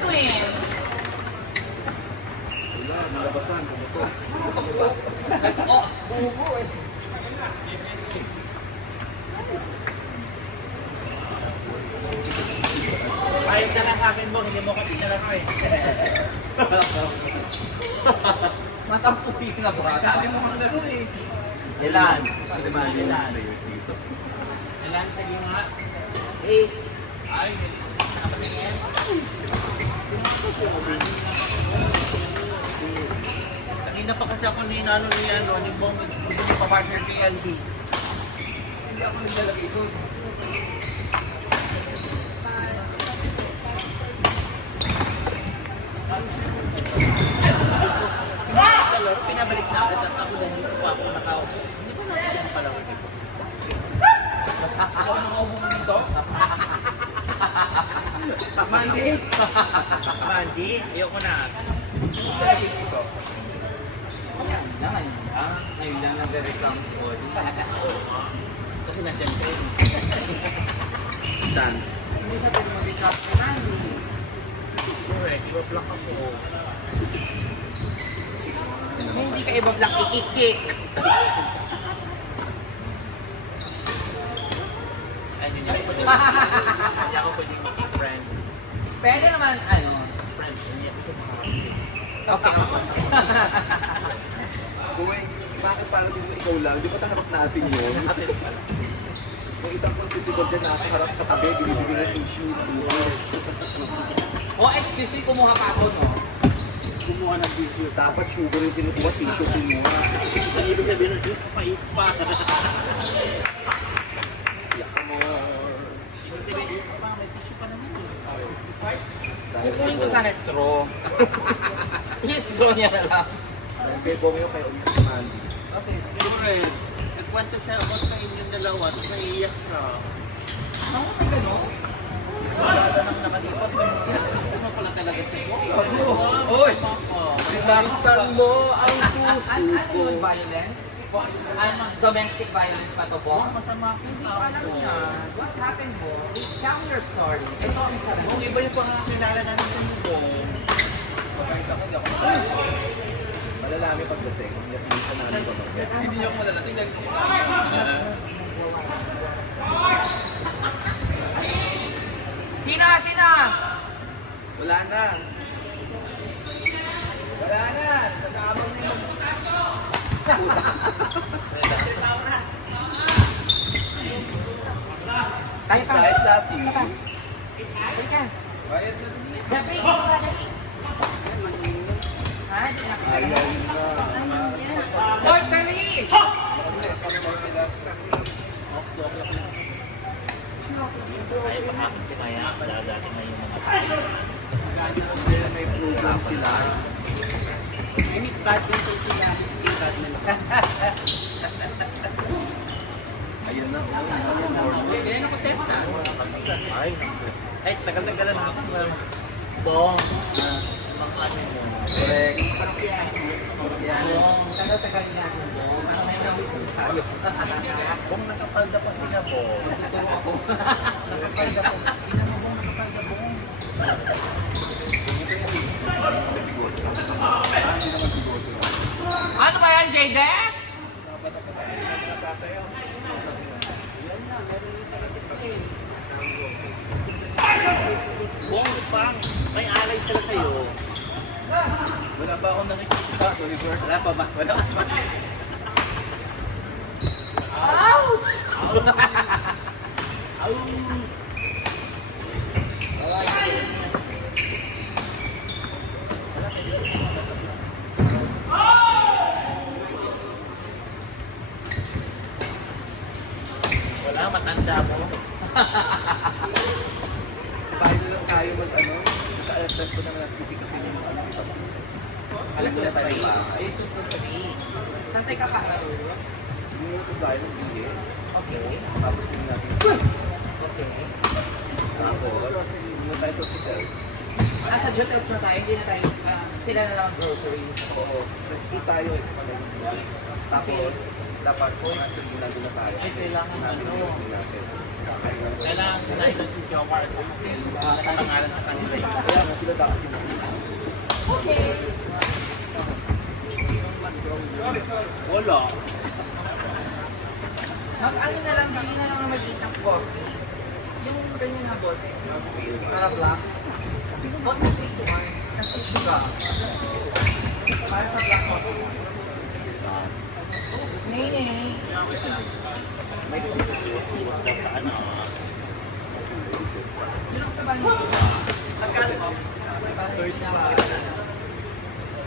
twins. Wala, nalabasan. Ano to? Oh, bubo eh. Pahit na lang akin mo, hindi mo kasi na lang eh. Matamputi na ba? Dami mo kang laro eh. Ilan? Hindi ba yung players dito? Ilan? Sige nga. 8. Ay, nakatingin. Kanina pa kasi ako ni Nano ni ano, ni Bong, gusto pa partner kay Elvis. Hindi ako naglalagay ito. Pinabalik pinabalik na agad at ako dahil hindi pa ako nakao. Hindi ko nakao pala ako dito. Ako nang ubong dito. Mandi. Mandy, ayoko na. Naglalagay dito. Ngayon lang nagre-reklamo ko. Kasi nandiyan ko rin. Dance. Hindi sa pwede mag-recap ka na. Correct, iba-block ako. Hindi ka iba-block, ikikik. Ay, hindi ako pwede. Hindi ako pwede mag-friend. Pwede naman, ano, Friend, hindi ako sa mga. okay. Buway, bakit parang dito ikaw lang? Di ba sa harap natin yun? Yung isang competitor dyan nasa harap katabi, binibigyan ng tissue. Oh, excuse me, kumuha ka ako, no? Kumuha ng tissue. Dapat sugar yung kinukuha, tissue kinuha. Ang ibig sabihin ng juice, pait pa. Yak mo. Ibig sabihin, pa, may tissue pa naman eh. Kukunin ko sana straw. I-straw niya na lang. Kaya bumayo kayo ulit si Mandy. Okay. Siguro rin, nagkwento siya about sa inyong dalawa, tapos naiiyak siya. Ano ka gano'n? Wala nang nakalipas. Ano pala talaga siya? Oy! Sinaktan mo ang puso ko. Ano violence? Ano, domestic violence pa to po? Masama ko Hindi ko alam yan. What happened mo? Tell me your story. Ito ang isa mo. Kung iba yung pangakilala namin sa mundo, Pagkakita ko, hindi ako malalami paglasing. Yes, minsan namin ko. Hindi niyo ako malalasing dahil Sina? Sina? wala na. Wala na. Nag-aabang na yun. Tayo pa. Size dati. Halika. Bayad na din. Gabi. Ha? Ayan na. Hoy, dali! ay makakit si Maya, dadating na yung mga May program sila. Miss Badminton sila. Miss Badminton. Ayan na. Ganyan ako testa. ay, tagal-tagalan na ako. Bong, mga ano mo. Correct. Bong, Tagal-tagal na ako. Para may nawit ko sa'yo. Bong, nakapalda pa sila, Bong. Natuturo ako. Nakapalda po. Ina mo, Bong, nakapalda, Bong. Ano ba yan, Jade? Bong, pang, may alay sila sa'yo. Wala ba akong nakikita, Oliver? Wala pa ba? Wala pa ba? Wala, matanda mo. Tayo na lang tayo mag-ano. Sa alas ko na nagpipikit din yung ano. Alas na tayo ba? Ay, ito po sa Santay ka pa. Yung tayo ng BS. Okay. Tapos yung natin. Okay. Tapos, yung tayo sa hotel. Nasa hotels na tayo, hindi na tayo, sila na lang ang groceries. Oo. Let's eat tayo. Tapos, dapat kung nandun na tayo. Ay, kailangan Natin ano. yung natin. Kailangan nakita si Jomar at Lucille. Nakapangalan sa kanila yun. Kaya nga sila dapat yung Okay. Wala. Mag-ano na lang, bili na lang ng maliit ng coffee. Yung ganyan na bote. Para black. Huwag na 3 to 1. Kasi sugar. Para sa black coffee. Nay. Ano? Yun ang sa banyo. Magkano po?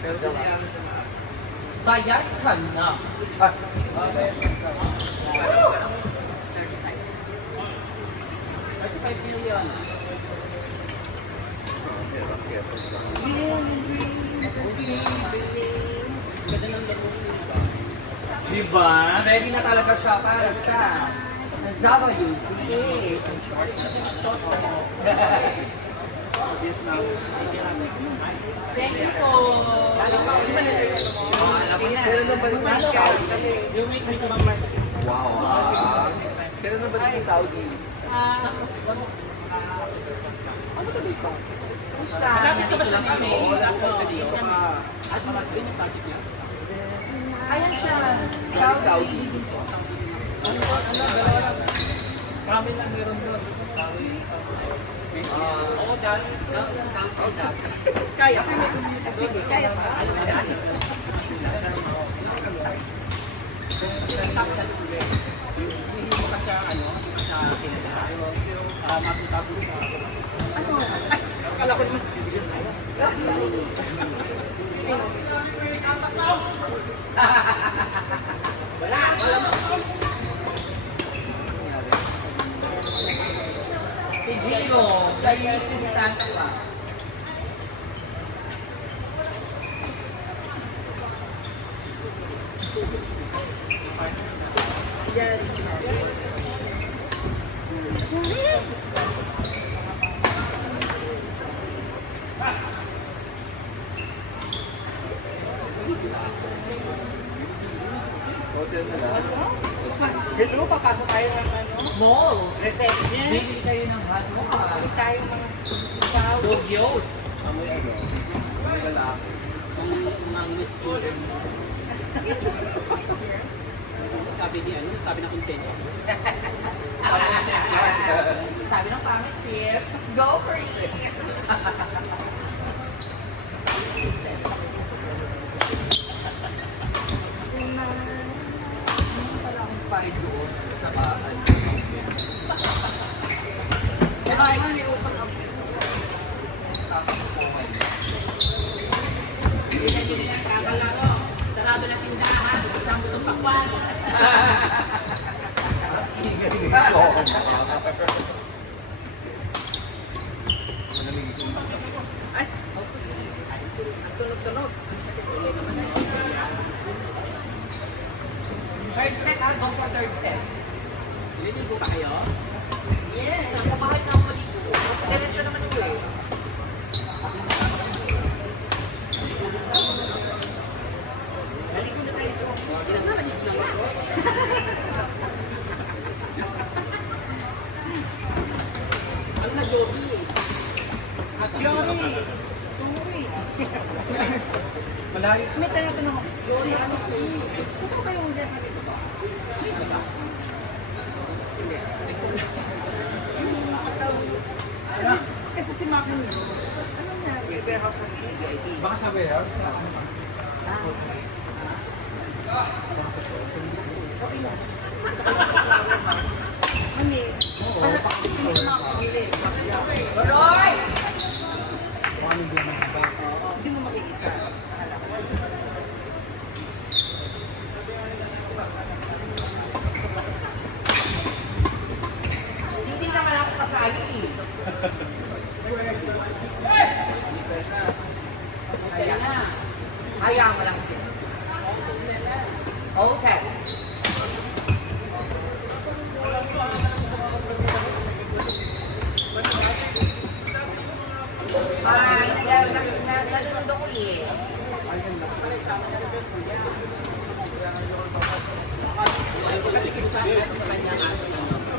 Pero Bayad ka na. Diba? Ready na talaga siya para sa WCA. Vietnam. Thank you po. Pero nung balik ka, kasi Yung week ko bang March? wow. Pero nung balik sa Saudi, ano ba dito? Malapit ka ba sa Nino? Malapit ka sa Nino? Ayan siya. Saudi. Kami lang meron doon. Oo, dyan. Kaya. Sige, kaya pa. Hindi mo ka sa ano, sa kinala. Matutapos ka. Ano? Akala ko naman. Si Gino. Nainis si Santa Claus. Hotel na lang. Hello, papasok tayo ng ano? Malls. Reception. Bili kayo ng hot dog. Tayo mga Dog yotes. Amoy ano? Amoy lalaki. mga Miss Golden. Sabi ni ano, sabi na konsensya. Sabi ng pamit, sis. Go for it. Wala akong pare doon sa bahay. Ay, may utang ako. Hindi lang kakalaro. Sarado na tindahan. Isang butong pakwan. Ay! Ang tunog-tunog. Third set, I'll go for third set. Liligo pa kayo? Yes. Sa bahay na ako dito. Mas diretso naman yung way. Maligo na tayo, Jo. Ilan na maligo na ako? Ano na, Joby? Joby! Joby! Malayo. May tanatanong ako. Joby, ano si? Ito ba yung nasa dito ba? Dito ba? Hindi. Kasi si Makin yun, ano niya, warehouse ang PID. Baka sa warehouse? Mami, para hindi ko makakabili. Roy! Hindi mo makikita. Hindi naman ako kasali eh. Hayaan mo lang siya. Okay. Naglundo ko eh.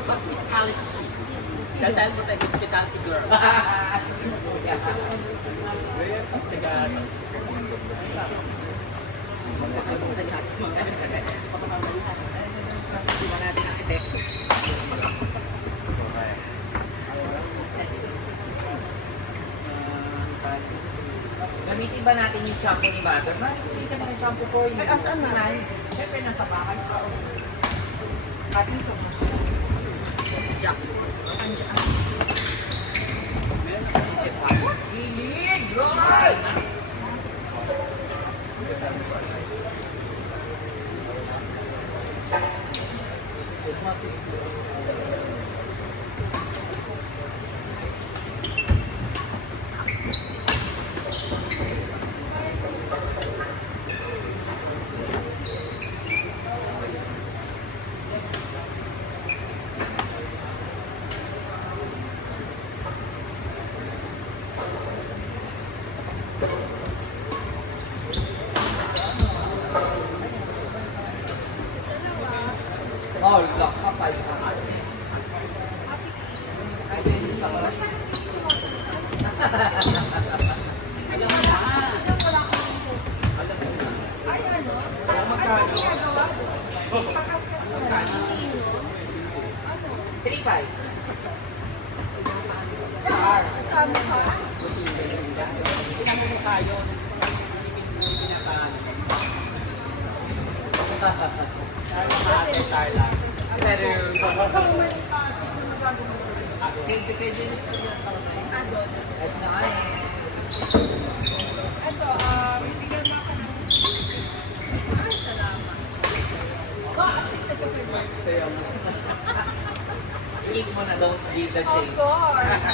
Hospitality. Dahil mo tayo hospitality girl. Diba natin ang epekto? Gamitin ba natin yung shampoo ni Mother? Hindi ka ng shampoo ko. Ay, asan na? Siyempre, nasa bahay ka. At dito. Jack. Andiyan. Gilid! Roll! Oh, lock up ay Ay, ano? Ano ginagawa? Ipakaskas na lang. Trikay. Kasama ka? Pinamuro tayo. Pero, pwede na at saka Ito, bibigyan mo ako ng... Ay, salamat. At least nagka-birthday. Eat mo na, don't give the Of change. course.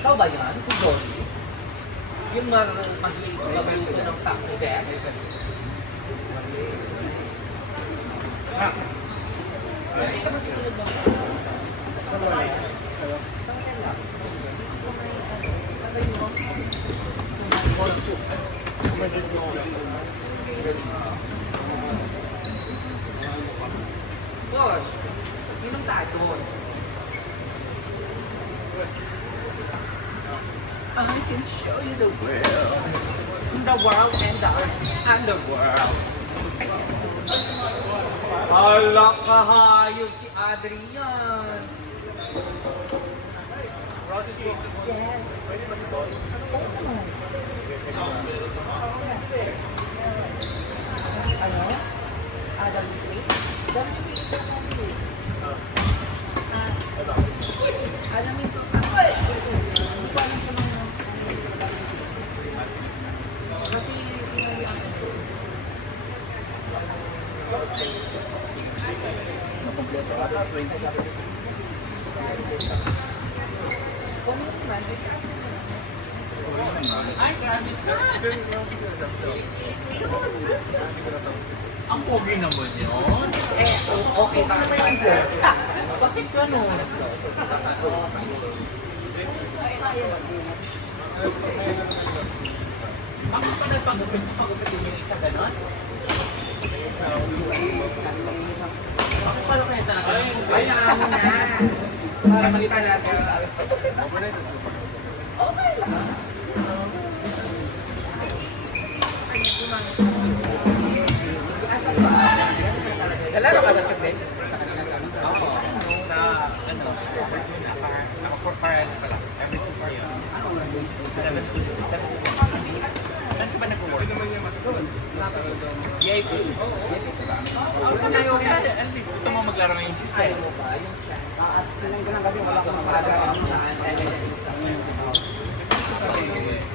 Ikaw ba yan? Si Johnny? Yung magluto ng taco deck? Hindi ka masisunod mo? Gosh, yun ang tagon. I can show you the world. The world and the underworld. Hala ka hayop si Adrian. Yes. Ano? WP? WP is a family. Alamin ko. Hindi ko alam sa mga... Kasi sinabi ako. Nakompleto ata 20 dapat. Kung ano naman, Ang pogi naman yun. Eh, okay ba naman yung pogi? Bakit gano'n? Bakit pa nagpagupit yung isa gano'n? Bakit pala kaya talaga? Ay, naamo na. Para mali talaga. Okay lang. Kalaro ka na kasi. Ako, sa ano, ako for pa lang. Every 2 years. 7 studio. Saan ka ba nag-work? VIP. At least gusto mo maglaro ng YouTube. Ayaw mo ba yung chance? Tingnan ko lang kasi wala akong magagawa.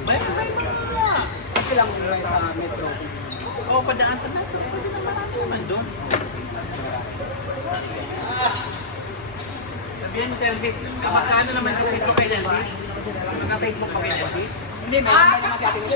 May mga. Kasi lang lang sa metro. Oo, padaan sa nato. Pwede na marami naman doon. Sabihan ni Elvis, magkano naman sa Facebook kay Elvis? Magka-Facebook pa kay Elvis? Hindi, meron naman si Ate Michelle.